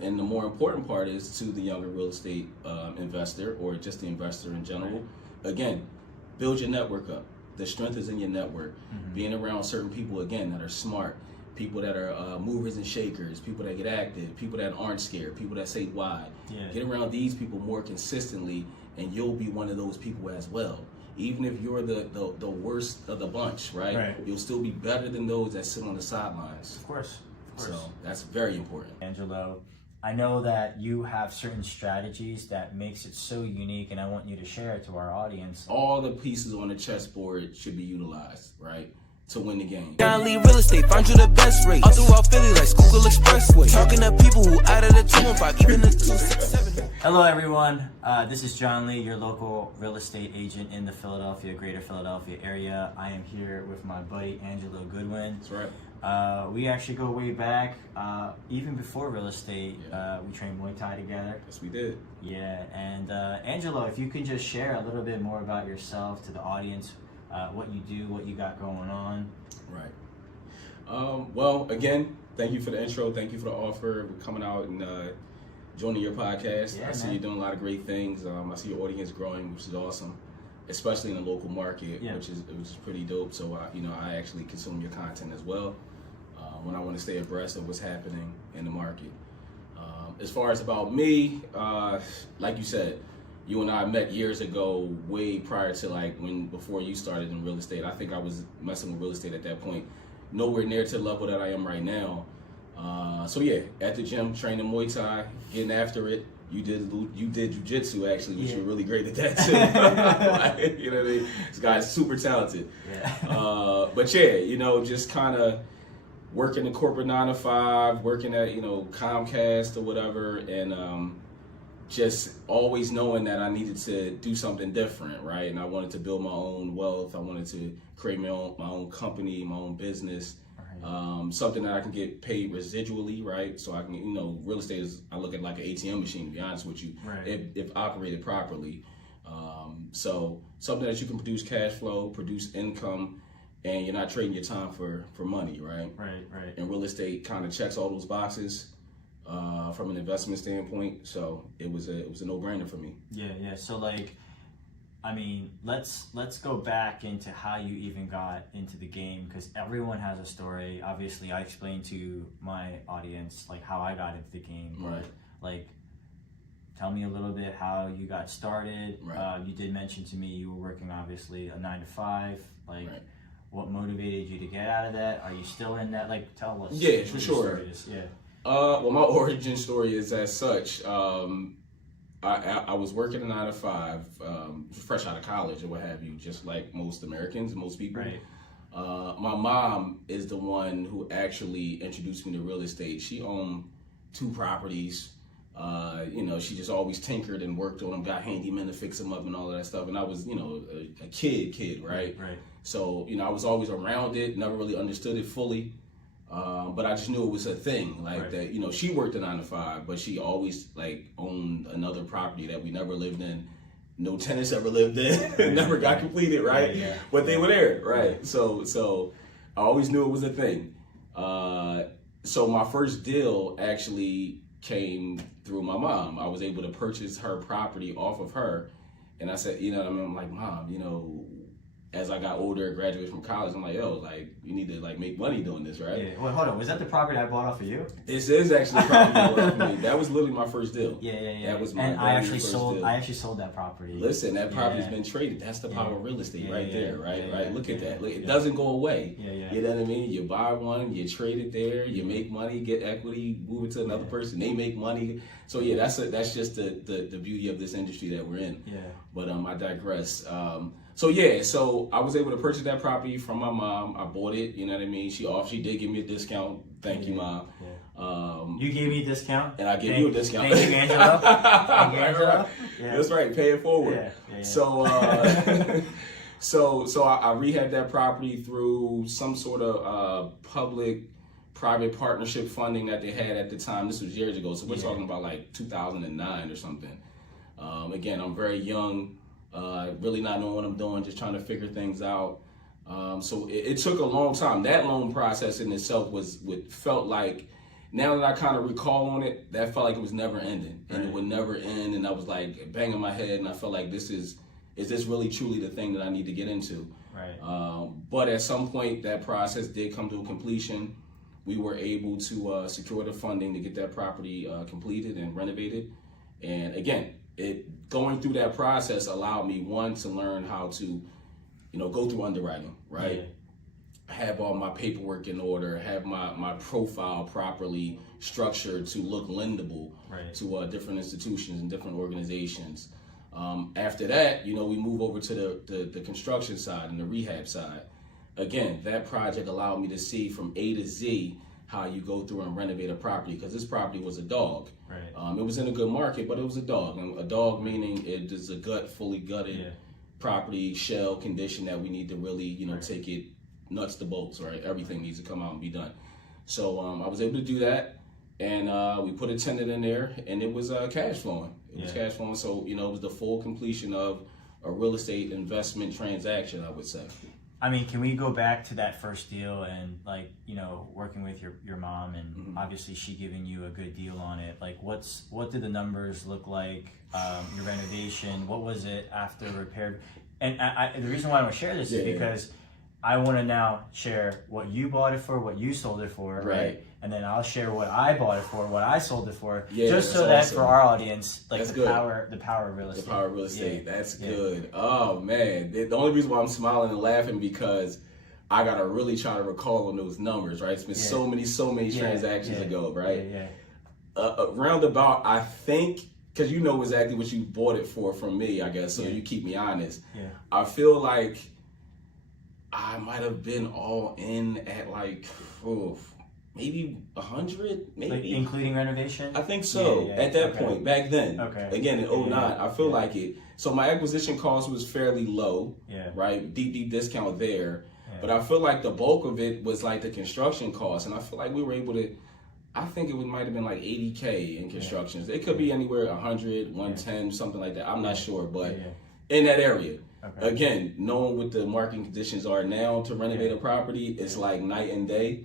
And the more important part is to the younger real estate investor or just the investor in general. Again, build your network up. The strength is in your network. Being around certain people, again, that are smart, people that are movers and shakers, people that get active, people that aren't scared, people that say why. Get around these people more consistently, and you'll be one of those people as well. Even if you're the worst of the bunch, right? You'll still be better than those that sit on the sidelines. Of course. So that's very important. Angelo, I know that you have certain strategies that makes it so unique, and I want you to share it to our audience. All the pieces on the chessboard should be utilized, right, to win the game. John Lee Real Estate, find you the best rate. All throughout Philly like Schuylkill Expressway. Talking to people who out of the 215, even the 267. Hello everyone, this is John Lee, your local real estate agent in the greater Philadelphia area. I am here with my buddy Angelo Goodwin. That's right. We actually go way back, even before real estate. We trained Muay Thai together. Yes, we did. Yeah, and Angelo, if you could just share a little bit more about yourself to the audience, what you do, what you got going on. Right. Well, again, thank you for the intro. Thank you for the offer of coming out and joining your podcast. Yeah, I see you're doing a lot of great things. I see your audience growing, which is awesome, especially in the local market, which is pretty dope. So, I actually consume your content as well when I want to stay abreast of what's happening in the market. As far as about me, like you said, you and I met years ago, way prior to before you started in real estate. I think I was messing with real estate at that point, nowhere near to the level that I am right now. So yeah, at the gym, training Muay Thai, getting after it. You did jujitsu actually, which you're really great at that too. You know what I mean? This guy's super talented. But yeah, just kind of working the corporate 9-to-5, working at Comcast or whatever, and just always knowing that I needed to do something different, right? And I wanted to build my own wealth. I wanted to create my own company, my own business. Something that I can get paid residually, right? So I can, real estate is, I look at like an ATM machine, to be honest with you, if operated properly. So something that you can produce cash flow, produce income, and you're not trading your time for money, right? Right. And real estate kind of checks all those boxes from an investment standpoint. So it was a no-brainer for me. Yeah. So let's go back into how you even got into the game, because everyone has a story. Obviously, I explained to my audience how I got into the game, but tell me a little bit how you got started. You did mention to me you were working obviously a 9-to-5. What motivated you to get out of that? Are you still in that? Tell us. Yeah, for sure. Well, my origin story is as such. I was working a 9-to-5, fresh out of college or what have you, just like most Americans, most people. My mom is the one who actually introduced me to real estate. She owned 2 properties. She just always tinkered and worked on them, got handymen to fix them up and all of that stuff. And I was, a kid, right? So, I was always around it, never really understood it fully. But I just knew it was a thing, that, she worked a 9-to-5, but she always owned another property that we never lived in. No tenants ever lived in, never got completed, right? But they were there, right? So I always knew it was a thing. So my first deal actually came through my mom. I was able to purchase her property off of her. And I said, I'm like, Mom, as I got older, graduated from college, I'm like, yo, you need to make money doing this, right? Yeah. Well, hold on. Was that the property I bought off of you? This is actually the property I bought off of me. That was literally my first deal. Yeah. That was my and I actually first sold that property. Listen, that property's been traded. That's the power of real estate right there, right? Look at that. It doesn't go away. You know what I mean? You buy one, you trade it there, you make money, get equity, move it to another person, they make money. So that's just the beauty of this industry that we're in. But I digress. So I was able to purchase that property from my mom. I bought it, you know what I mean? She did give me a discount. Thank you, Mom. You gave me a discont? And I gave you a discount. Thank you, Angelo. Thank you, Angelo. That's right, pay it forward. So I rehabbed that property through some sort of public-private partnership funding that they had at the time. This was years ago, so we're talking about 2009 or something. Again, I'm very young. Really not knowing what I'm doing, just trying to figure things out. So it took a long time. That loan process in itself felt like now that I kind of recall on it, that felt like it was never ending, and it would never end. And I was like banging my head, and I felt like is this really truly the thing that I need to get into? Right. But at some point, that process did come to a completion. We were able to secure the funding to get that property completed and renovated. And again, going through that process allowed me, one, to learn how to, go through underwriting, right? Yeah. Have all my paperwork in order, have my profile properly structured to look lendable to different institutions and different organizations. After that, we move over to the construction side and the rehab side. Again, that project allowed me to see from A to Z how you go through and renovate a property, because this property was a dog. Right. It was in a good market, but it was a dog. And a dog meaning it is a fully gutted property, shell condition that we need to really, take it nuts to bolts, right? Everything needs to come out and be done. So I was able to do that, and we put a tenant in there, and it was cash flowing. It was cash flowing, so it was the full completion of a real estate investment transaction, I would say. I mean, can we go back to that first deal and working with your mom, and obviously she giving you a good deal on it? Like, what did the numbers look like? Your renovation, what was it after repair? And the reason why I want to share this is because I want to now share what you bought it for, what you sold it for, right? And then I'll share what I bought it for, what I sold it for, just so that for our audience, like the power of real estate. The power of real estate, that's good. Oh man, the only reason why I'm smiling and laughing because I gotta really try to recall on those numbers, right? It's been so many transactions ago, right? Roundabout, I think, because you know exactly what you bought it for from me, I guess, so you keep me honest. I feel like I might have been all in at like, maybe 100, maybe. Like including renovation? I think so, at that point, back then. Again, in 09, I feel like it. So my acquisition cost was fairly low, right? Deep discount there. But I feel like the bulk of it was like the construction cost. And I feel like we were able to, I think it might have been like 80K in constructions. It could be anywhere 100, 110, something like that. I'm not sure, but in that area. Again, knowing what the market conditions are now to renovate a property, it's like night and day.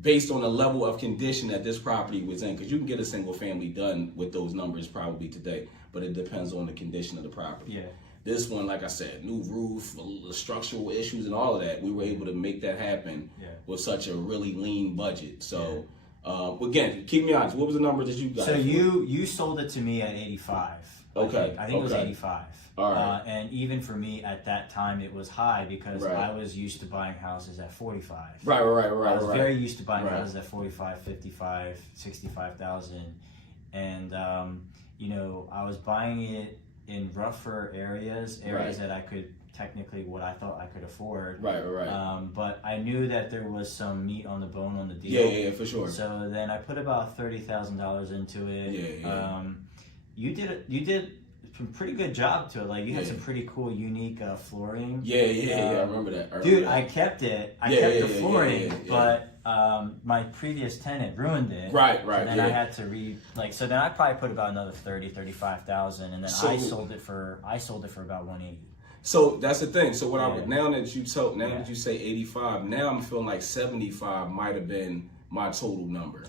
Based on the level of condition that this property was in, because you can get a single family done with those numbers probably today, but it depends on the condition of the property. This one, like I said, new roof, structural issues and all of that, we were able to make that happen with such a really lean budget. So again, keep me honest, what was the number that you got? So you sold it to me at 85. I think it was 85. All right. And even for me at that time, it was high because I was used to buying houses at 45. Right. I was very used to buying houses at 45, 55, 65,000. And, I was buying it in rougher areas that I could technically what I thought I could afford. But I knew that there was some meat on the bone on the deal. Yeah, for sure. So then I put about $30,000 into it. You did a pretty good job to it. Like you had some pretty cool, unique flooring. I remember that. Dude, I kept it. I kept the flooring, but my previous tenant ruined it. Right. And then I had to so then I probably put about another 35,000, and then I sold it for about 180. So that's the thing. So what now that you say 85, now I'm feeling like 75 might have been my total number.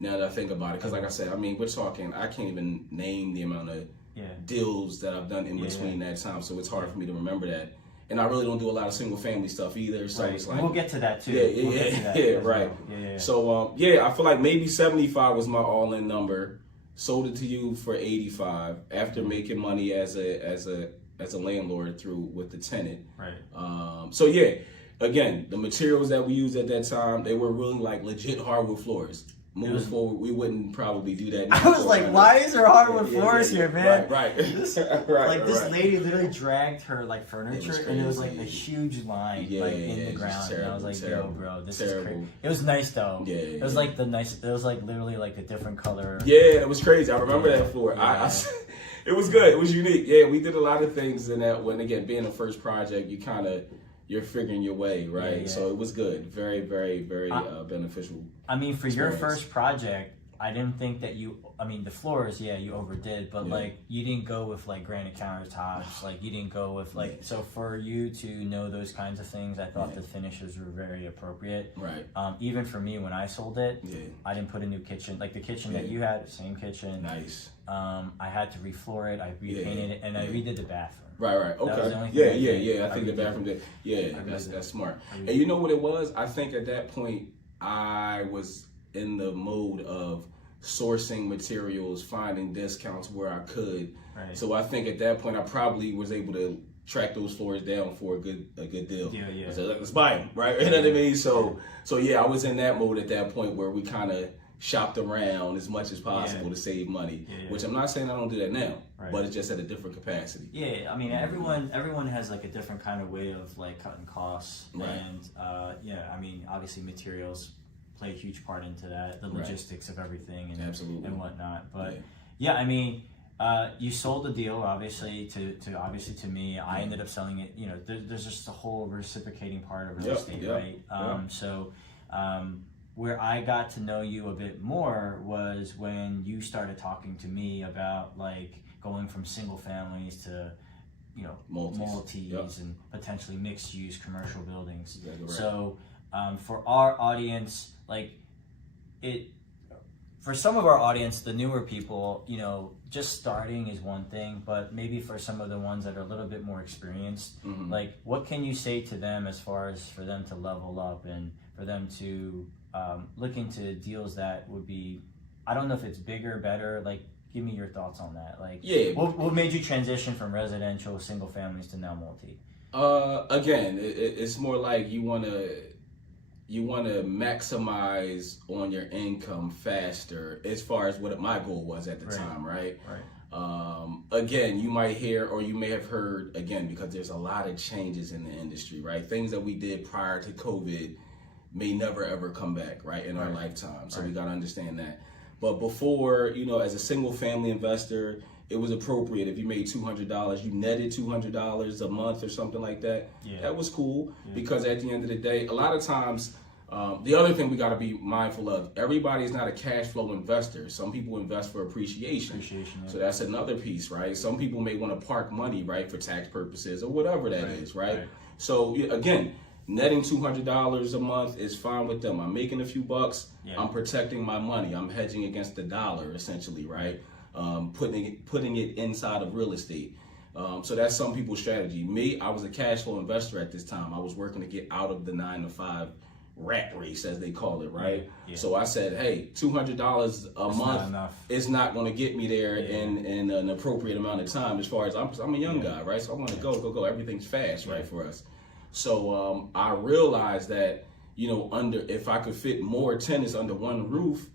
Now that I think about it, because like I said, I mean, we're talking, I can't even name the amount of deals that I've done in between that time, so it's hard for me to remember that. And I really don't do a lot of single family stuff either, so it's like... We'll get to that too. So, I feel like maybe 75 was my all-in number. Sold it to you for 85 after making money as a landlord with the tenant. Again, the materials that we used at that time, they were really like legit hardwood floors. Moving forward, we wouldn't probably do that. I was like, why is there hardwood floors here, man? This lady literally dragged her like furniture, and it was like a huge line in the ground. Terrible, and I was like, terrible, yo, bro, this is crazy. It was nice though. It was like it was like literally like a different color. It was crazy. I remember that floor. It was good. It was unique. We did a lot of things in that one. Again, being the first project, you're figuring your way, right? So it was good. Very, very, very beneficial. I mean, for your first project, I didn't think that the floors, you overdid, but like you didn't go with like granite countertops, like you didn't go with like, so for you to know those kinds of things, I thought the finishes were very appropriate. Right. Even for me, when I sold it, I didn't put a new kitchen, like the kitchen that you had, same kitchen. Nice. I had to refloor it, I repainted it, and I redid the bathroom. Right. Okay. I think the bathroom did. Yeah, that's smart. And you know what it was? I think at that point, I was in the mode of sourcing materials, finding discounts where I could. Right. So I think at that point, I probably was able to track those floors down for a good deal. Yeah. I said, let's buy them, right? You know what I mean? So I was in that mode at that point where we kind of shopped around as much as possible to save money, which I'm not saying I don't do that now, but it's just at a different capacity. Yeah, I mean, everyone has like a different kind of way of like cutting costs, and I mean, obviously materials play a huge part into that, the logistics of everything and whatnot. But I mean, you sold the deal obviously to me. I ended up selling it. You know, there's just a whole reciprocating part of real estate, right? So. Where I got to know you a bit more was when you started talking to me about like going from single families to, you know, multis and potentially mixed use commercial buildings. Exactly right. So for our audience, for some of our audience, the newer people, you know, just starting is one thing, but maybe for some of the ones that are a little bit more experienced, like what can you say to them as far as for them to level up and for them to look into deals that would be, I don't know if it's bigger, better, like give me your thoughts on that. Like, what made you transition from residential single families to now multi? Again, it's more like you want to maximize on your income faster as far as what my goal was at the time, right? Again, you might hear or you may have heard, again, because there's a lot of changes in the industry, right? Things that we did prior to COVID may never ever come back, right, in our lifetime. So we got to understand that. But before, you know, as a single family investor, it was appropriate if you made $200, you netted $200 a month or something like that. That was cool because at the end of the day, a lot of times, the other thing we got to be mindful of, everybody is not a cash flow investor. Some people invest for appreciation. So that's another piece, right? Some people may want to park money, right, for tax purposes or whatever that is, right? So again, netting $200 a month is fine with them. I'm making a few bucks. I'm protecting my money. I'm hedging against the dollar, essentially, right? Putting it inside of real estate. So that's some people's strategy. Me, I was a cash flow investor at this time. I was working to get out of the 9-to-5 rat race, as they call it, right? So I said, hey, $200 a month is not going to get me there in an appropriate amount of time. As far as I'm a young guy, right? So I want to go. Everything's fast, right, for us. So I realized that, you know, if I could fit more tenants under one roof,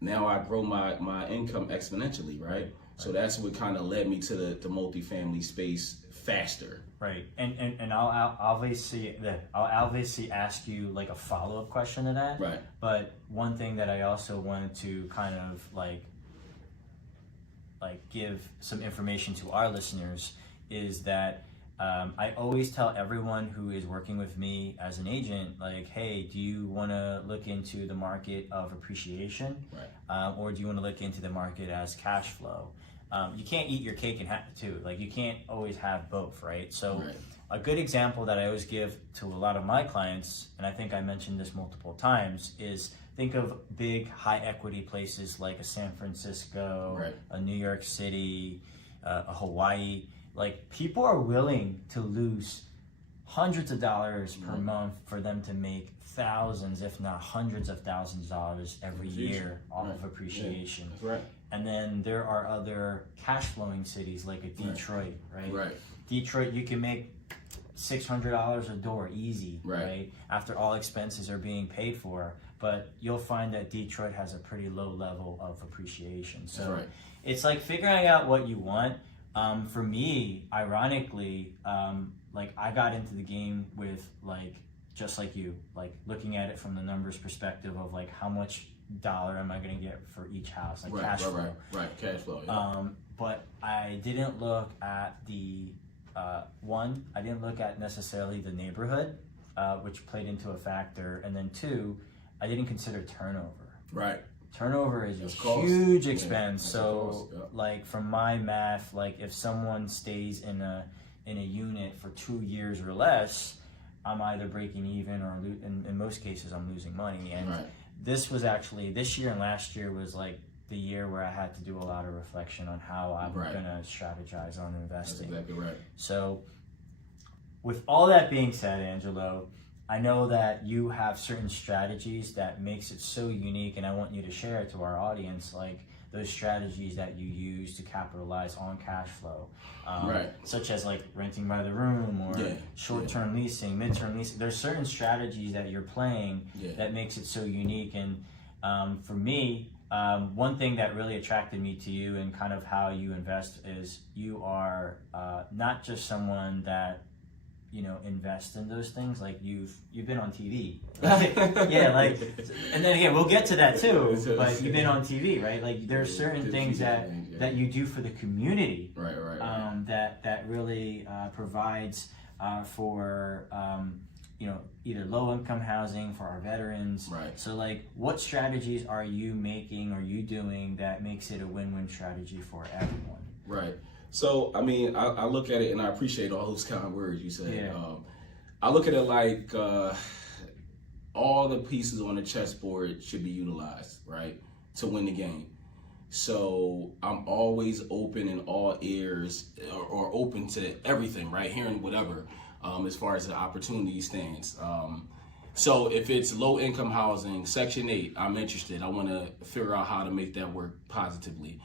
now I grow my income exponentially, right? So that's what kind of led me to the multifamily space faster. Right, and I'll obviously ask you like a follow-up question to that. Right. But one thing that I also wanted to kind of like give some information to our listeners is that I always tell everyone who is working with me as an agent, like, hey, do you want to look into the market of appreciation, or do you want to look into the market as cash flow? You can't eat your cake and have it too. Like, you can't always have both, right? So a good example that I always give to a lot of my clients, and I think I mentioned this multiple times, is think of big high equity places like a San Francisco, a New York City, a Hawaii. Like, people are willing to lose hundreds of dollars per month for them to make thousands, if not hundreds of thousands of dollars every year off of appreciation. And then there are other cash flowing cities like a Detroit, right? Detroit, you can make $600 a door easy, right? After all expenses are being paid for. But you'll find that Detroit has a pretty low level of appreciation. So it's like figuring out what you want. For me, ironically, like I got into the game with like, just like you, like looking at it from the numbers perspective of like how much dollar am I going to get for each house, like cash flow. Cash flow. But I didn't look at the, I didn't look at necessarily the neighborhood, which played into a factor. And then two, I didn't consider turnover. turnover is a huge expense. So like from my math, like if someone stays in a unit for 2 years or less, I'm either breaking even or in most cases I'm losing money. And this was actually, this year and last year was like the year where I had to do a lot of reflection on how I'm gonna strategize on investing. That's exactly right. So with all that being said, Angelo, I know that you have certain strategies that makes it so unique, and I want you to share it to our audience, like those strategies that you use to capitalize on cash flow, such as like renting by the room or short-term leasing, mid-term leasing. There's certain strategies that you're playing that makes it so unique. And for me, one thing that really attracted me to you and kind of how you invest is you are not just someone that invest in those things. Like you've been on TV, and then again we'll get to that too. But you've been on TV, right? Like there's certain things that you do for the community, that really provides for either low income housing for our veterans. So like, what strategies are you making or you doing that makes it a win-win strategy for everyone? So, I mean, I look at it, and I appreciate all those kind words you said. I look at it like all the pieces on the chessboard should be utilized, to win the game. So I'm always open and all ears, or open to everything, hearing whatever, as far as the opportunity stands. So if it's low income housing, Section 8, I'm interested. I want to figure out how to make that work positively.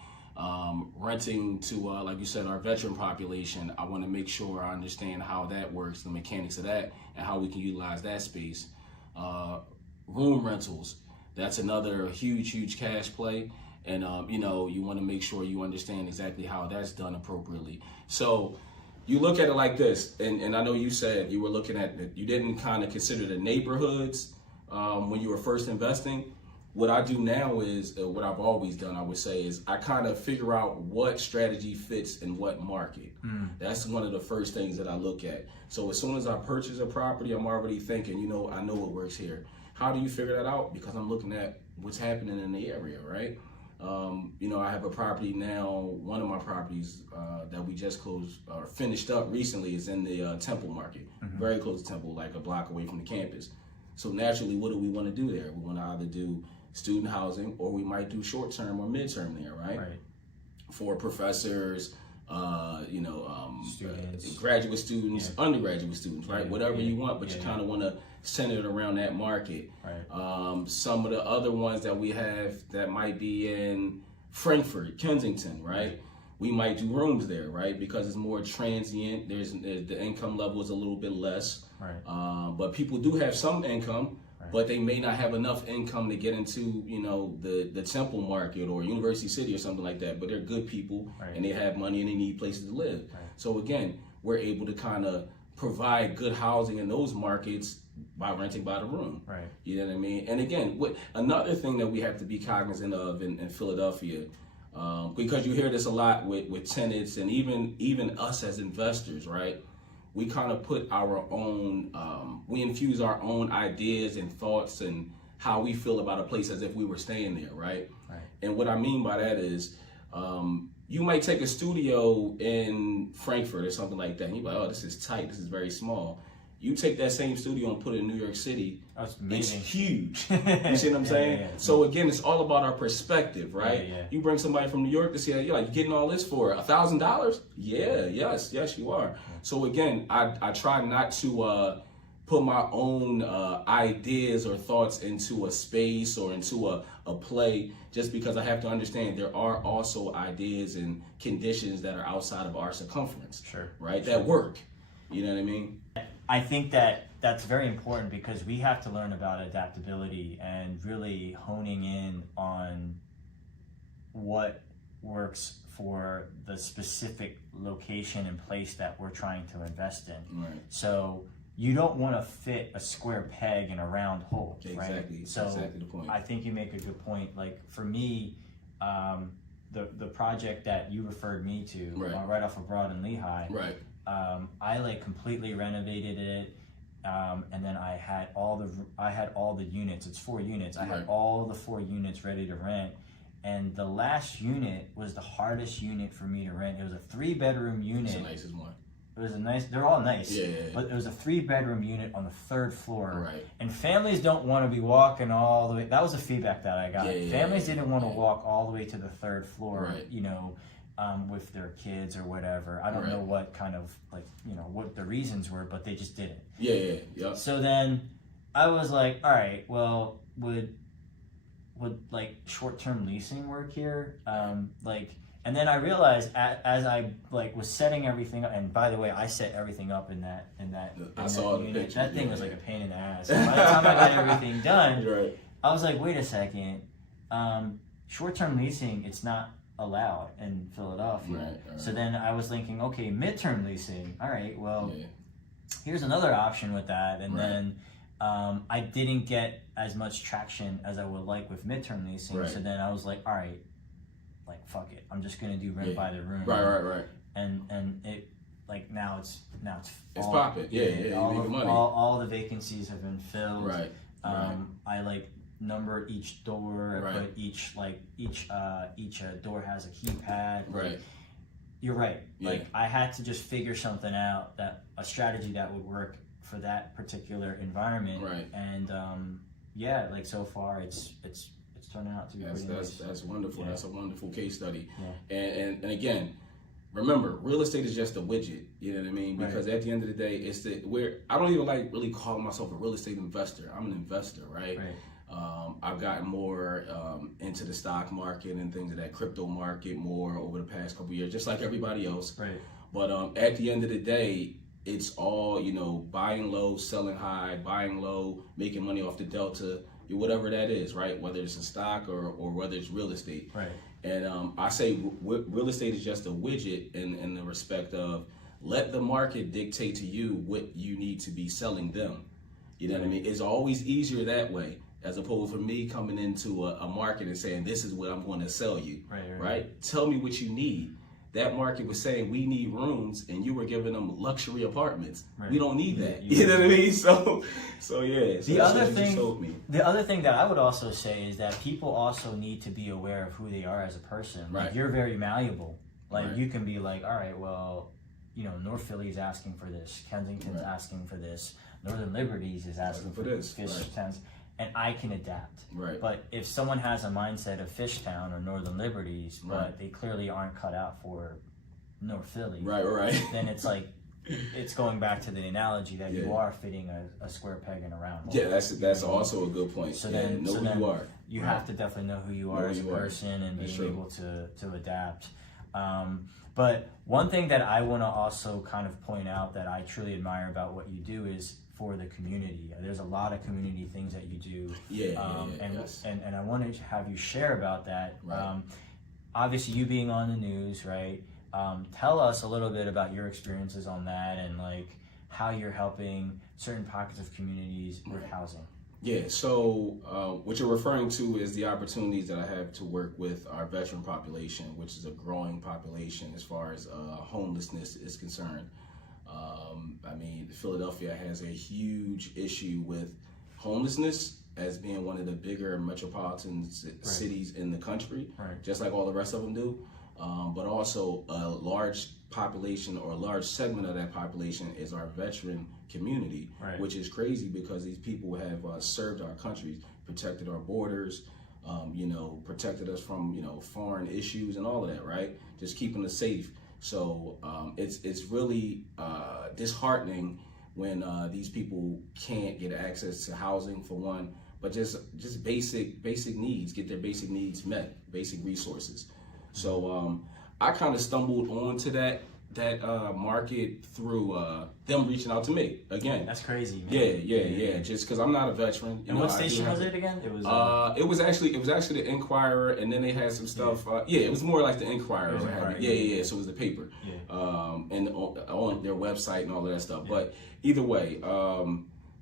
Renting to, like you said, our veteran population, I want to make sure I understand how that works, the mechanics of that, and how we can utilize that space. Room rentals, that's another huge cash play. And, you want to make sure you understand exactly how that's done appropriately. So you look at it like this, and I know you said you were looking at it, you didn't kind of consider the neighborhoods when you were first investing. What I do now is, what I've always done, I would say, is I kind of figure out what strategy fits in what market. That's one of the first things that I look at. So as soon as I purchase a property, I'm already thinking, I know what works here. How do you figure that out? Because I'm looking at what's happening in the area, right? I have a property now, one of my properties that we just closed or finished up recently is in the Temple market, very close to Temple, like a block away from the campus. So naturally, what do we want to do there? We want to either do student housing, or we might do short-term or mid-term there, for professors, students. Graduate students, undergraduate students, whatever you want, but you kind of want to center it around that market. Some of the other ones that we have that might be in Frankfurt, Kensington, we might do rooms there, because it's more transient. The income level is a little bit less, but people do have some income. But they may not have enough income to get into, the Temple market or University City or something like that. But they're good people, and they have money and they need places to live. So again, we're able to kind of provide good housing in those markets by renting by the room. You know what I mean? And again, another thing that we have to be cognizant of in Philadelphia, because you hear this a lot with tenants and even us as investors, we kind of put our own, we infuse our own ideas and thoughts and how we feel about a place as if we were staying there, And what I mean by that is, you might take a studio in Frankfurt or something like that, and you're like, oh, this is tight, this is very small. You take that same studio and put it in New York City, it's huge. You see what I'm saying? So again, it's all about our perspective, You bring somebody from New York to see, you're getting all this for $1,000? Yes, you are. So again, I try not to put my own ideas or thoughts into a space or into a play, just because I have to understand there are also ideas and conditions that are outside of our circumference, that work. You know what I mean? I think that's very important, because we have to learn about adaptability and really honing in on what works for the specific location and place that we're trying to invest in. So you don't want to fit a square peg in a round hole, Exactly. So exactly the point. I think you make a good point. Like for me, the project that you referred me to, right off of Broad and Lehigh, I completely renovated it. and then I had all the units. It's 4 units. I had all the 4 units ready to rent, and the last unit was the hardest unit for me to rent. It was a 3-bedroom unit. It's the nicest one. It was a nice. They're all nice. Yeah. But it was a 3-bedroom unit on the 3rd floor. Right. And families don't want to be walking all the way. That was the feedback that I got. Families didn't want to walk all the way to the 3rd floor. Right. You know, with their kids or whatever. I don't know what kind of what the reasons were, but they just didn't. Yeah. So then I was like, all right, well, would like short-term leasing work here? And then I realized as I was setting everything up, and by the way, I set everything up in that I saw the unit. picture. That thing was like a pain in the ass. By the time I got everything done, I was like, wait a second, short-term leasing, it's not allowed in Philadelphia. Right. So then I was thinking, okay, midterm leasing. All right, well, here's another option with that, and then I didn't get as much traction as I would like with midterm leasing. So then I was like, all right, fuck it, I'm just gonna do rent by the room. Right. And it now it's popping. All the vacancies have been filled. Right. I number each door. I put each door has a keypad. Right. You're right. I had to just figure something out, a strategy that would work for that particular environment. Right. And so far it's turning out to be pretty nice. That's wonderful. That's a wonderful case study. Yeah. And again, remember, real estate is just a widget. You know what I mean? Because at the end of the day, I don't even really call myself a real estate investor. I'm an investor, right? I've gotten more into the stock market and things of that crypto market more over the past couple of years, just like everybody else. Right. But at the end of the day, it's all, buying low, selling high, buying low, making money off the delta, whatever that is, right? Whether it's a stock or whether it's real estate. Right. And I say real estate is just a widget in the respect of let the market dictate to you what you need to be selling them. You know what I mean? It's always easier that way, as opposed to me coming into a market and saying, this is what I'm going to sell you, right? Tell me what you need. That market was saying we need rooms, and you were giving them luxury apartments. We don't need that. You know what I mean? So yeah. The other thing that I would also say is that people also need to be aware of who they are as a person. You're very malleable. You can be like, all right, well, North Philly is asking for this, Kensington's asking for this, Northern Liberties is asking for this, Fishtown's, and I can adapt. Right. But if someone has a mindset of Fishtown or Northern Liberties, but they clearly aren't cut out for North Philly, then it's it's going back to the analogy that you are fitting a square peg in a round hole. Yeah, that's also a good point. So then who you are. You have to definitely know who you are as a person and being able to adapt. But one thing that I want to also kind of point out that I truly admire about what you do is for the community. There's a lot of community things that you do. And I want to have you share about that. Obviously, you being on the news, right? Tell us a little bit about your experiences on that and how you're helping certain pockets of communities with housing. Yeah, so what you're referring to is the opportunities that I have to work with our veteran population, which is a growing population as far as homelessness is concerned. Philadelphia has a huge issue with homelessness as being one of the bigger metropolitan cities in the country, just like all the rest of them do. But also a large population or a large segment of that population is our veteran community, which is crazy because these people have served our country, protected our borders, protected us from, foreign issues and all of that, right? Just keeping us safe. So it's really disheartening when these people can't get access to housing for one, but just basic needs, get their basic needs met, basic resources. So I kind of stumbled onto that market through them reaching out to me again. That's crazy, man. Yeah. Just because I'm not a veteran. And what station was it again? It was actually the Inquirer, and then they had some stuff. It was more like the Inquirer. So it was the paper. And on their website and all of that stuff. But either way,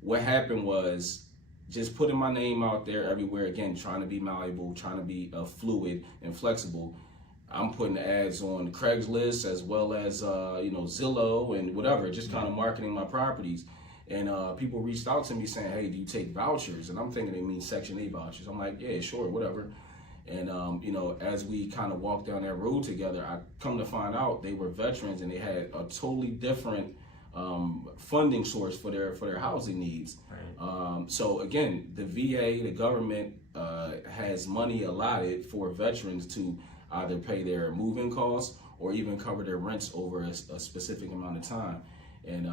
what happened was just putting my name out there everywhere. Again, trying to be malleable, trying to be fluid and flexible. I'm putting ads on Craigslist as well as Zillow and whatever, just kind of marketing my properties. And people reached out to me saying, hey, do you take vouchers? And I'm thinking they mean Section 8 vouchers. I'm like, yeah, sure, whatever. And, you know, as we kind of walked down that road together, I come to find out they were veterans and they had a totally different funding source for their housing needs. Right. So again, the VA, the government has money allotted for veterans to either pay their move-in costs or even cover their rents over a specific amount of time. And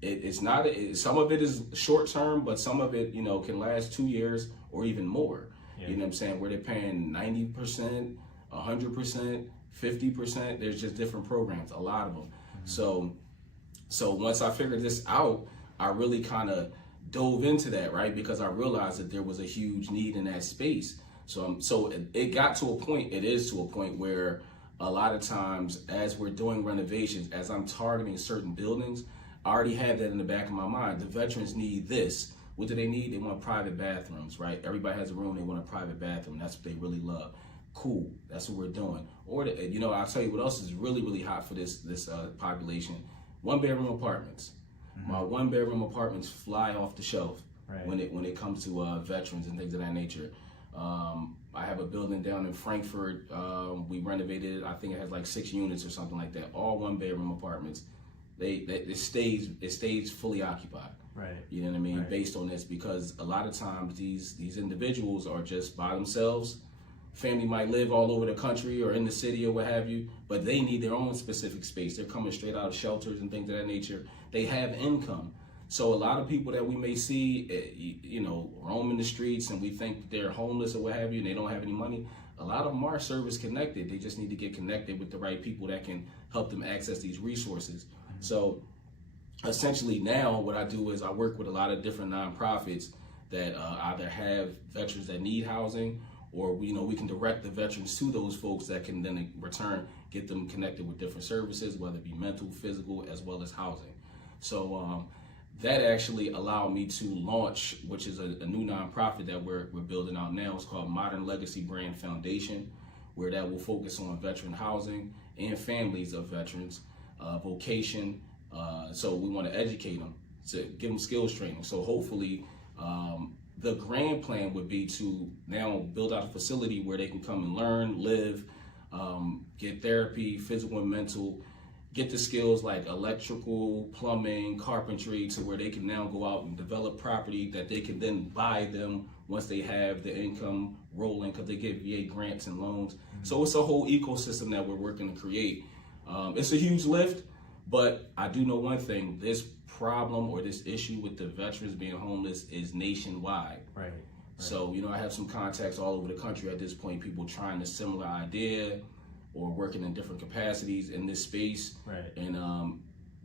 it's not, some of it is short term, but some of it, you know, can last 2 years or even more. Yeah. You know what I'm saying? Where they're paying 90%, 100%, 50%. There's just different programs, a lot of them. Mm-hmm. So once I figured this out, I really kind of dove into that, right? Because I realized that there was a huge need in that space. So it got to a point, it is to a point where a lot of times as we're doing renovations, as I'm targeting certain buildings, I already have that in the back of my mind. The veterans need this. What do they need? They want private bathrooms, right? Everybody has a room, they want a private bathroom. That's what they really love. Cool, that's what we're doing. Or, you know, I'll tell you what else is really, really hot for this population. 1-bedroom apartments. Mm-hmm. My 1-bedroom apartments fly off the shelf when it comes to veterans and things of that nature. I have a building down in Frankfurt. We renovated it. I think it has like 6 units or something like that. All 1-bedroom apartments. It stays fully occupied. Right. You know what I mean? Right. Based on this, because a lot of times these individuals are just by themselves. Family might live all over the country or in the city or what have you, but they need their own specific space. They're coming straight out of shelters and things of that nature. They have income. So a lot of people that we may see, you know, roaming the streets and we think they're homeless or what have you, and they don't have any money. A lot of them are service connected. They just need to get connected with the right people that can help them access these resources. Mm-hmm. So essentially now what I do is I work with a lot of different nonprofits that either have veterans that need housing, or we can direct the veterans to those folks that can then in return get them connected with different services, whether it be mental, physical, as well as housing. So that actually allowed me to launch, which is a new nonprofit that we're building out now. It's called Modern Legacy Brand Foundation, where that will focus on veteran housing and families of veterans, vocation. So we want to educate them, to give them skills training. So hopefully, the grand plan would be to now build out a facility where they can come and learn, live, get therapy, physical and mental, get the skills like electrical, plumbing, carpentry, to where they can now go out and develop property that they can then buy them once they have the income rolling, because they get VA grants and loans. Mm-hmm. So it's a whole ecosystem that we're working to create. It's a huge lift, but I do know one thing: this problem or this issue with the veterans being homeless is nationwide. Right. So, I have some contacts all over the country at this point, people trying a similar idea or working in different capacities in this space. Right. And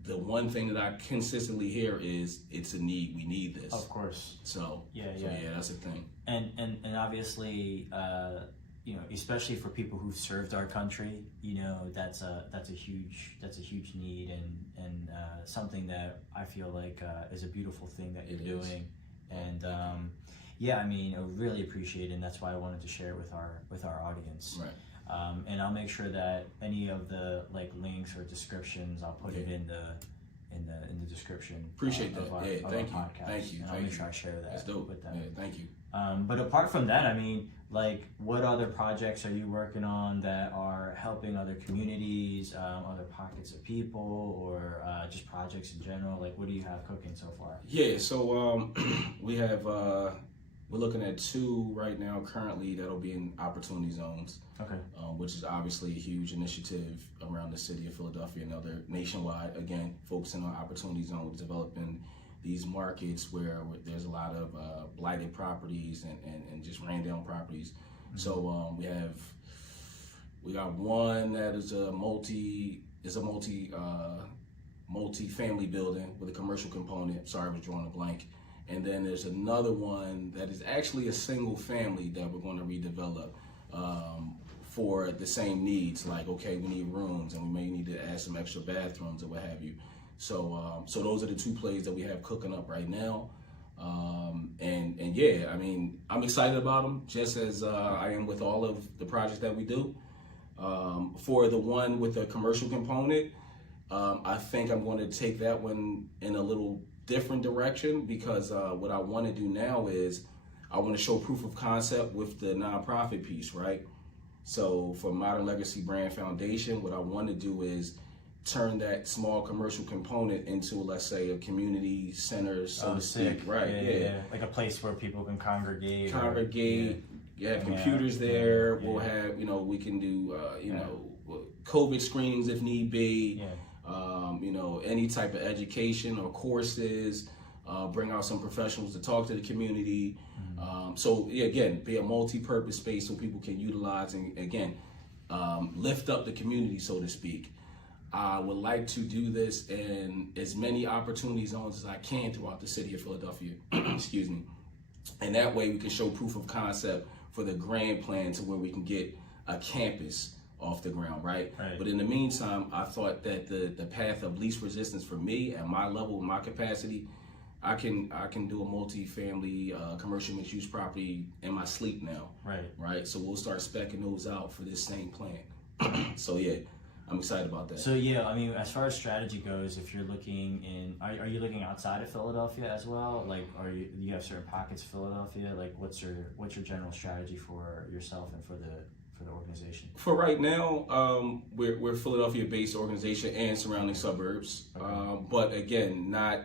the one thing that I consistently hear is it's a need. We need this. Of course. So yeah, that's the thing. And obviously, especially for people who've served our country, that's a huge need and something that I feel like is a beautiful thing that you're doing. And I really appreciate it, and that's why I wanted to share it with our audience. Right. And I'll make sure that any of the links or descriptions, I'll put it in the description. Appreciate that. Thank you. Thank you. I'll make sure I share that. That's dope. With them. Yeah, thank you. But apart from that, what other projects are you working on that are helping other communities, other pockets of people, or just projects in general? What do you have cooking so far? Yeah, so we have, we're looking at 2 right now currently that'll be in opportunity zones. Okay. Which is obviously a huge initiative around the city of Philadelphia and other nationwide, again, focusing on opportunity zones, developing these markets where there's a lot of blighted properties and just ran down properties. Mm-hmm. So we got one that is a multi-family building with a commercial component. Sorry, I was drawing a blank. And then there's another one that is actually a single family that we're going to redevelop for the same needs. We need rooms and we may need to add some extra bathrooms or what have you. So those are the 2 plays that we have cooking up right now. I'm excited about them, just as I am with all of the projects that we do. For the one with the commercial component, I think I'm going to take that one in a little different direction because what I want to do now is I want to show proof of concept with the nonprofit piece, right? So for Modern Legacy Brand Foundation, what I want to do is turn that small commercial component into, let's say, a community center, so to speak, right? Yeah. Like a place where people can congregate. You have computers there. We'll have, we can do, COVID screenings if need be. Any type of education or courses. Bring out some professionals to talk to the community. Again, be a multi-purpose space so people can utilize and again lift up the community, so to speak. I would like to do this in as many opportunity zones as I can throughout the city of Philadelphia. Excuse me. And that way we can show proof of concept for the grand plan to where we can get a campus off the ground, right? But in the meantime, I thought that the path of least resistance for me at my level, my capacity, I can do a multi-family commercial mixed-use property in my sleep now, right? So we'll start speccing those out for this same plan. So yeah, I'm excited about that. So yeah, I mean, as far as strategy goes, if you're looking are you looking outside of Philadelphia as well? Like, do you have certain pockets of Philadelphia? Like, what's your general strategy for yourself and for the organization? For right now, we're a Philadelphia-based organization and surrounding suburbs, but again, not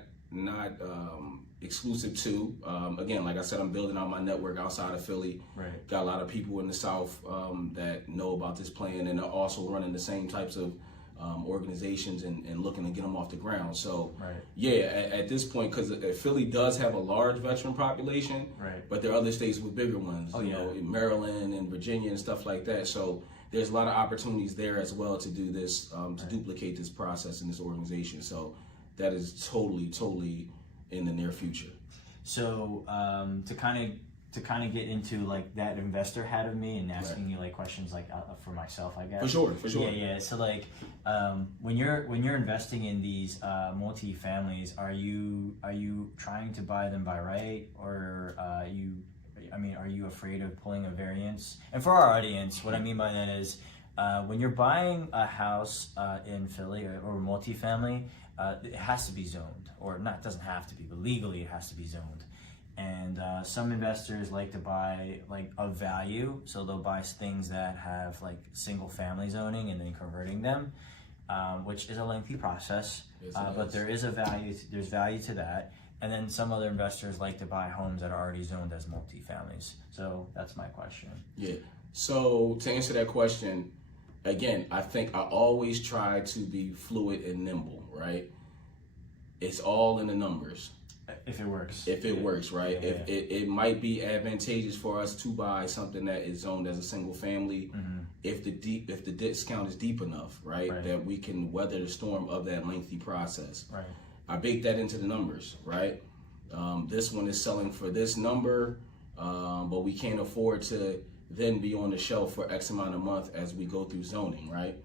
exclusive to. Again, like I said, I'm building out my network outside of Philly. Got a lot of people in the South that know about this plan and are also running the same types of organizations and looking to get them off the ground. So at this point, because Philly does have a large veteran population, but there are other states with bigger ones, Maryland and Virginia and stuff like that. So there's a lot of opportunities there as well to do this, to duplicate this process in this organization. So that is totally in the near future. So to kind of get into like that investor hat of me and asking you like questions like for myself, I guess. For sure. Yeah. So like when you're investing in these multi-families, are you trying to buy them by right, or are you afraid of pulling a variance? And for our audience, what I mean by that is when you're buying a house in Philly or multi-family, it has to be zoned, or not, it doesn't have to be, but legally it has to be zoned. And some investors like to buy like of value, so they'll buy things that have like single family zoning and then converting them, which is a lengthy process, but there's value to that. And then some other investors like to buy homes that are already zoned as multi-families. So that's my question. Yeah. So to answer that question, again, I think I always try to be fluid and nimble, right? It's all in the numbers. If it works. If it works, right? It might be advantageous for us to buy something that is zoned as a single family, if the discount is deep enough, right? That we can weather the storm of that lengthy process. I bake that into the numbers, right? This one is selling for this number, but we can't afford to then be on the shelf for X amount of month as we go through zoning, right?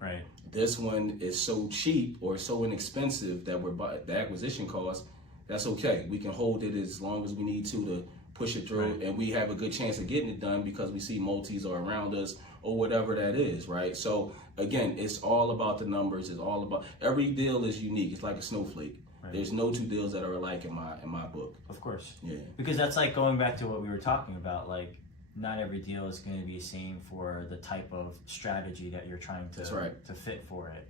This one is so cheap or so inexpensive that the acquisition cost, that's okay. We can hold it as long as we need to push it through, and we have a good chance of getting it done because we see multis are around us or whatever that is, right? So again, it's all about the numbers. It's all about, every deal is unique. It's like a snowflake. There's no two deals that are alike in my book. Of course. Yeah. Because that's like going back to what we were talking about, like not every deal is going to be the same for the type of strategy that you're trying to fit for it.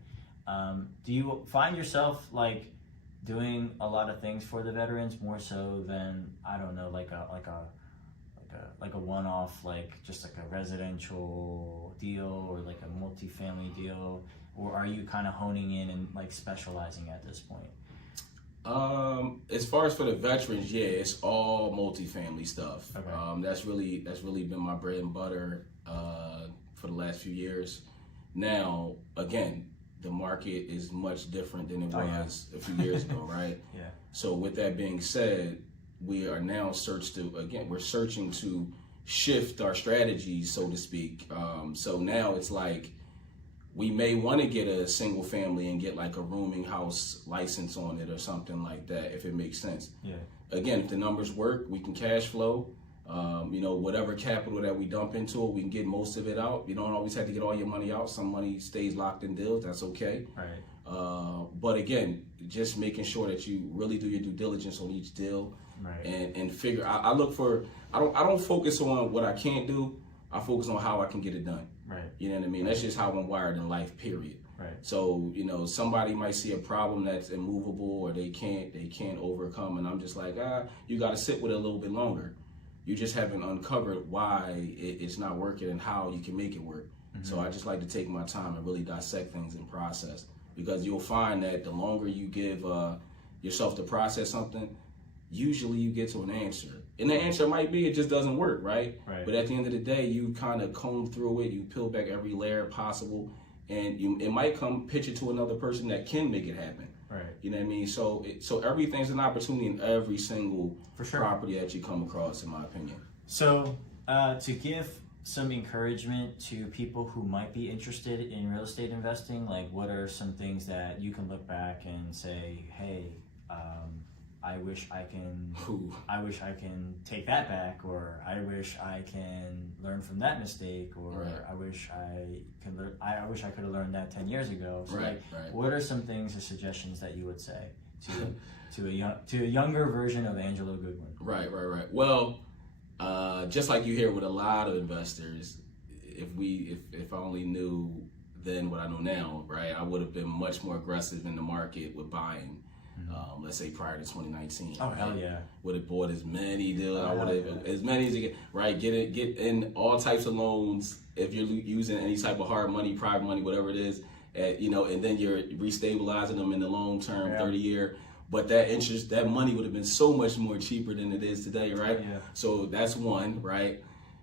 Do you find yourself like doing a lot of things for the veterans more so than, I don't know, like a one-off, like just like a residential deal or like a multi-family deal, or are you kind of honing in and like specializing at this point? As far as for the veterans, yeah, it's all multifamily stuff. That's really been my bread and butter for the last few years. Now, again, the market is much different than it was a few years ago, right? So with that being said, we are now we're searching to shift our strategies, so to speak. So now it's like, we may want to get a single family and get like a rooming house license on it or something like that, if it makes sense. Again, if the numbers work, we can cash flow. Whatever capital that we dump into it, we can get most of it out. You don't always have to get all your money out. Some money stays locked in deals. That's okay. But again, just making sure that you really do your due diligence on each deal, right. and figure. I look for. I don't focus on what I can't do. I focus on how I can get it done. Right. You know what I mean? That's just how I'm wired in life. Period. Right. So somebody might see a problem that's immovable or they can't overcome, and I'm just like, you got to sit with it a little bit longer. You just haven't uncovered why it's not working and how you can make it work. Mm-hmm. So I just like to take my time and really dissect things and process, because you'll find that the longer you give yourself to process something, usually you get to an answer. And the answer might be it just doesn't work, right? But at the end of the day, you kind of comb through it, you peel back every layer possible, and it might pitch it to another person that can make it happen. Right. You know what I mean? So everything's an opportunity in every single property that you come across, in my opinion. So to give some encouragement to people who might be interested in real estate investing, like what are some things that you can look back and say, hey, I wish I can take that back, or I wish I can learn from that mistake, or I wish I could have learned that 10 years ago. So what are some things or suggestions that you would say to a younger version of Angelo Goodwin? Right. Well, just like you hear with a lot of investors, if I only knew then what I know now, right, I would have been much more aggressive in the market with buying. Let's say prior to 2019. Oh, hell yeah. Would have bought as many deals, as many as you get, right? Get in all types of loans if you're using any type of hard money, private money, whatever it is, and then you're restabilizing them in the long term, 30-year. But that money would have been so much more cheaper than it is today, right? Yeah. So that's one, right?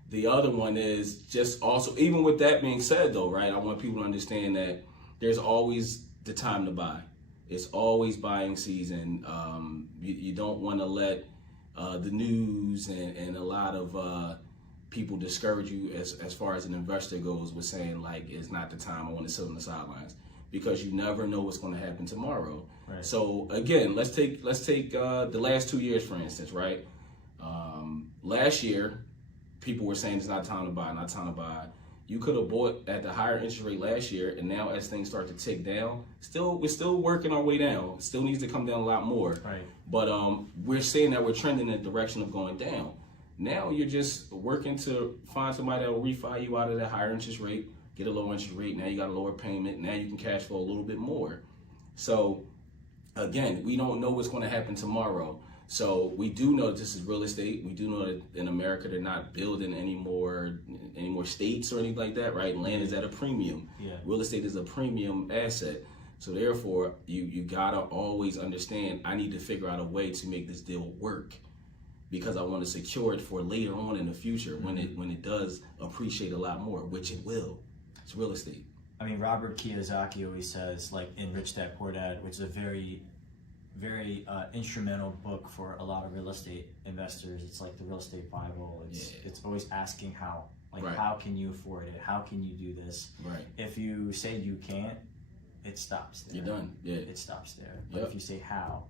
The other one is just also, even with that being said though, right, I want people to understand that there's always the time to buy. It's always buying season. You don't want to let the news and a lot of people discourage you as far as an investor goes with saying like it's not the time, I want to sit on the sidelines, because you never know what's going to happen tomorrow. Right. So again, let's take the last 2 years for instance, right? Last year, people were saying it's not time to buy. You could have bought at the higher interest rate last year, and now as things start to tick down, we're still working our way down. Still needs to come down a lot more. Right. But we're seeing that we're trending in the direction of going down. Now you're just working to find somebody that will refi you out of that higher interest rate, get a lower interest rate. Now you got a lower payment. Now you can cash flow a little bit more. So again, we don't know what's going to happen tomorrow. So we do know that this is real estate. We do know that in America they're not building any more states or anything like that, right? Land is at a premium. Yeah. Real estate is a premium asset. So therefore, you gotta always understand, I need to figure out a way to make this deal work, because I want to secure it for later on in the future when it does appreciate a lot more, which it will. It's real estate. I mean, Robert Kiyosaki always says, like in Rich Dad Poor Dad, which is a very instrumental book for a lot of real estate investors. It's like the real estate Bible. It's always asking how. How can you afford it? How can you do this? Right. If you say you can't, it stops there. You're done. Yeah. It stops there. But if you say how,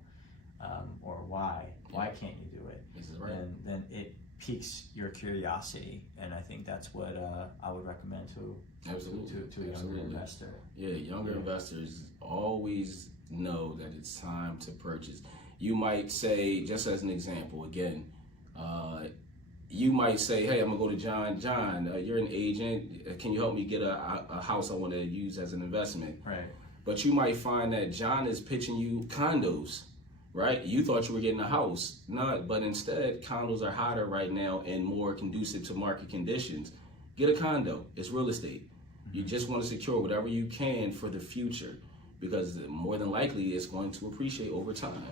or why can't you do it? This is right. Then it piques your curiosity, and I think that's what I would recommend to a younger investor. Yeah, younger investors always know that it's time to purchase. You might say, just as an example, again, you might say, hey, I'm gonna go to John. John, you're an agent. Can you help me get a house I want to use as an investment? Right. But you might find that John is pitching you condos, right? You thought you were getting a house. But instead, condos are hotter right now and more conducive to market conditions. Get a condo. It's real estate. You just want to secure whatever you can for the future, because more than likely it's going to appreciate over time.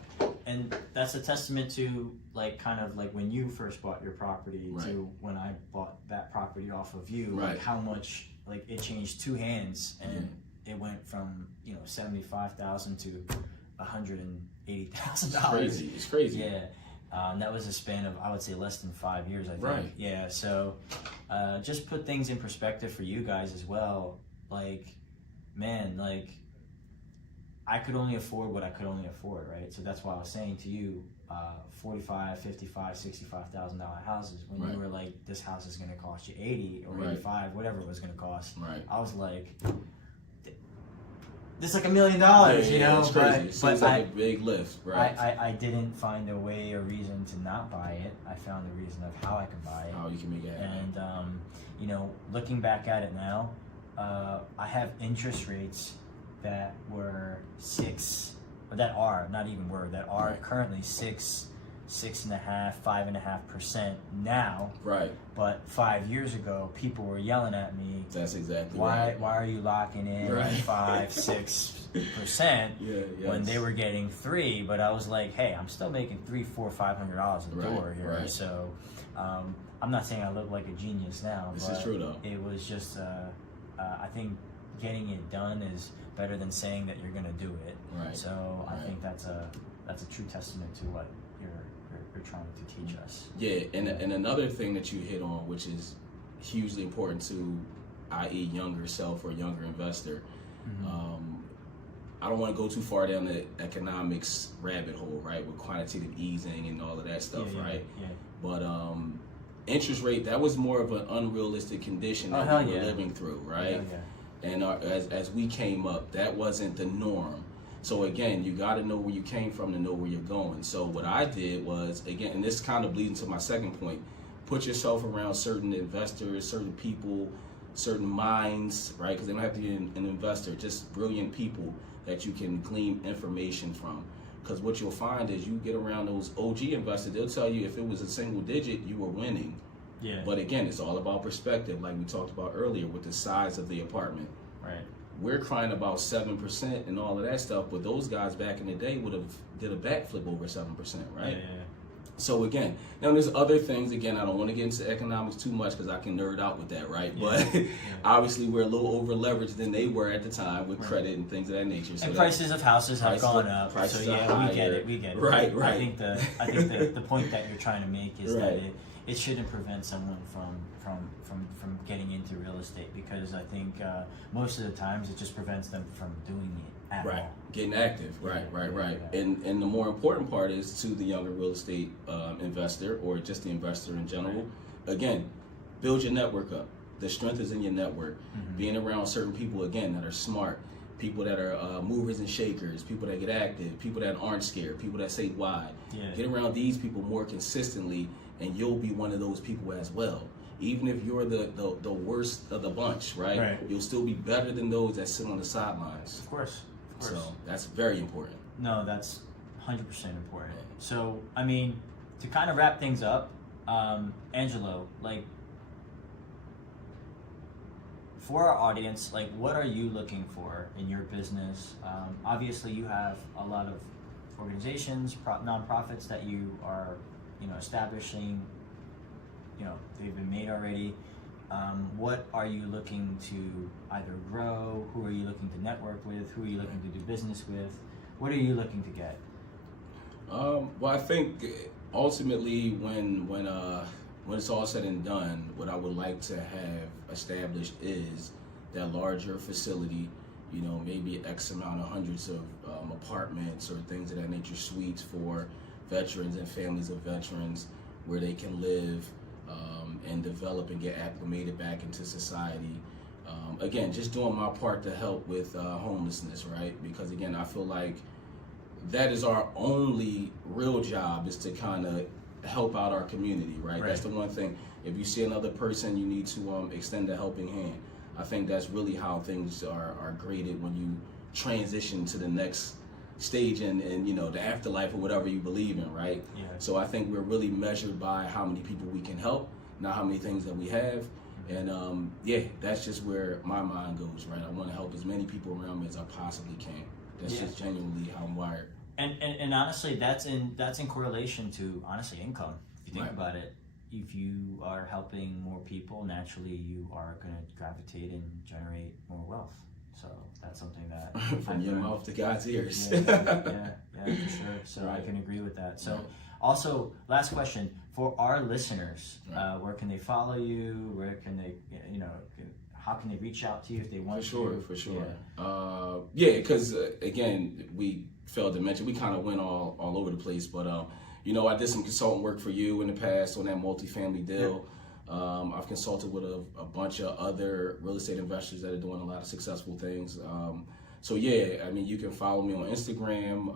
And that's a testament to kind of when you first bought your property to when I bought that property off of you, how much it changed two hands, and it went from $75,000 to $180,000. It's crazy. Yeah. That was a span of, I would say, less than 5 years, I think. Right. Yeah, so just put things in perspective for you guys as well. I could only afford what I could only afford, right? So that's why I was saying to you, $45,000, $55,000, $65,000 houses. When you were like, this house is going to cost you $80,000 or $85,000, whatever it was going to cost. Right. I was like, this is like $1 million, you know. It's crazy. It seems like a big lift, right? I didn't find a way or reason to not buy it. I found a reason of how I could buy it. How you can make it happen. And you know, looking back at it now, I have interest rates that were that are currently 6.5%, 5.5% now. Right. But 5 years ago, people were yelling at me. That's exactly why are you locking in 5-6% when they were getting 3%? But I was like, hey, I'm still making $300, $400, $500 a door here. Right. So I'm not saying I look like a genius now. This but is true though. It was just I think getting it done is better than saying that you're going to do it. Right. So I think that's a true testament to what you're trying to teach us. Yeah, and another thing that you hit on, which is hugely important to, i.e., younger self or younger investor. I don't want to go too far down the economics rabbit hole, right, with quantitative easing and all of that stuff, right? Yeah. But interest rate, that was more of an unrealistic condition that we were living through, right? And as we came up, that wasn't the norm. So again, you got to know where you came from to know where you're going. So what I did was, again, and this kind of bleeds into my second point, put yourself around certain investors, certain people, certain minds, right? Because they don't have to be an investor, just brilliant people that you can glean information from. Because what you'll find is you get around those OG investors, they'll tell you if it was a single digit, you were winning. Yeah. But again, it's all about perspective, like we talked about earlier with the size of the apartment. Right. We're crying about 7% and all of that stuff, but those guys back in the day would have did a backflip over 7%, right? Yeah. So again, now there's other things. Again, I don't want to get into economics too much because I can nerd out with that, right? Yeah. But obviously, we're a little over leveraged than they were at the time with credit and things of that nature. So and prices of houses have gone up. So yeah, we get it. Right. I think the point that you're trying to make is that it shouldn't prevent someone from getting into real estate, because I think most of the times it just prevents them from doing it at all. Getting active, right. And the more important part is to the younger real estate investor, or just the investor in general. Again, build your network up. The strength is in your network. Being around certain people, again, that are smart, people that are movers and shakers, people that get active, people that aren't scared, people that say why. Get around these people more consistently, and you'll be one of those people as well. Even if you're the worst of the bunch, right? You'll still be better than those that sit on the sidelines. Of course. So that's very important. No, that's 100% important. So, I mean, to kind of wrap things up, Angelo, like, for our audience, like, what are you looking for in your business? Obviously, you have a lot of organizations, nonprofits that you are, establishing. They've been made already. What are you looking to either grow? Who are you looking to network with? Who are you looking to do business with? What are you looking to get? Well, I think ultimately, when it's all said and done, what I would like to have established is that larger facility. Maybe X amount of hundreds of apartments or things of that nature, suites for veterans and families of veterans, where they can live and develop and get acclimated back into society. Again, just doing my part to help with homelessness, right? Because again, I feel like that is our only real job, is to kind of help out our community, right? That's the one thing. If you see another person, you need to extend a helping hand. I think that's really how things are graded when you transition to the next stage in the afterlife or whatever you believe in, right? Yeah. So I think we're really measured by how many people we can help, not how many things that we have. And that's just where my mind goes, right? I want to help as many people around me as I possibly can. That's just genuinely how I'm wired. And honestly, that's in correlation to income. If you think about it, if you are helping more people, naturally you are going to gravitate and generate more wealth. So that's something that from your mouth to God's ears. Yeah, for sure. So I can agree with that. So also, last question for our listeners: where can they follow you? Where can they, how can they reach out to you if they want to? For sure. Because again, we failed to mention, we kind of went all over the place, but I did some consultant work for you in the past on that multifamily deal. I've consulted with a bunch of other real estate investors that are doing a lot of successful things. So yeah, I mean, you can follow me on Instagram,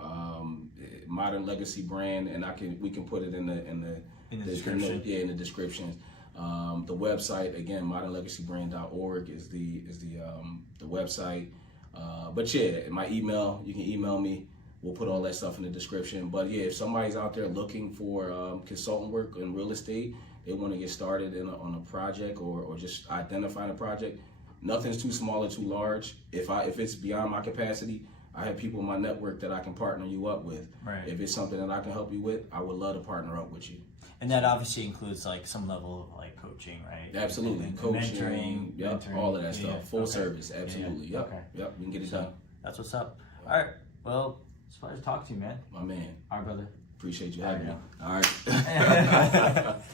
Modern Legacy Brand, and we can put it in the description. In the description. The website again, modernlegacybrand.org is the website. But yeah, my email, you can email me. We'll put all that stuff in the description. But yeah, if somebody's out there looking for consultant work in real estate, they want to get started on a project or just identifying a project, nothing's too small or too large. If it's beyond my capacity, I have people in my network that I can partner you up with. Right. If it's something that I can help you with, I would love to partner up with you. And that obviously includes like some level of like coaching, right? Absolutely, and coaching, mentoring, all of that stuff, yeah. full service, absolutely, Yeah. yep, we can get it done. That's what's up. All right, well, it's a pleasure to talk to you, man. My man. All right, brother. Appreciate you having me. All right.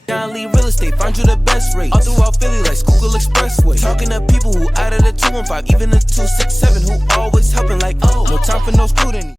John Lee Real Estate, find you the best rate. All throughout Philly like Schuylkill Expressway. Talking to people who out of the 215, even the 267, who always helping like, oh, no time for no scrutiny.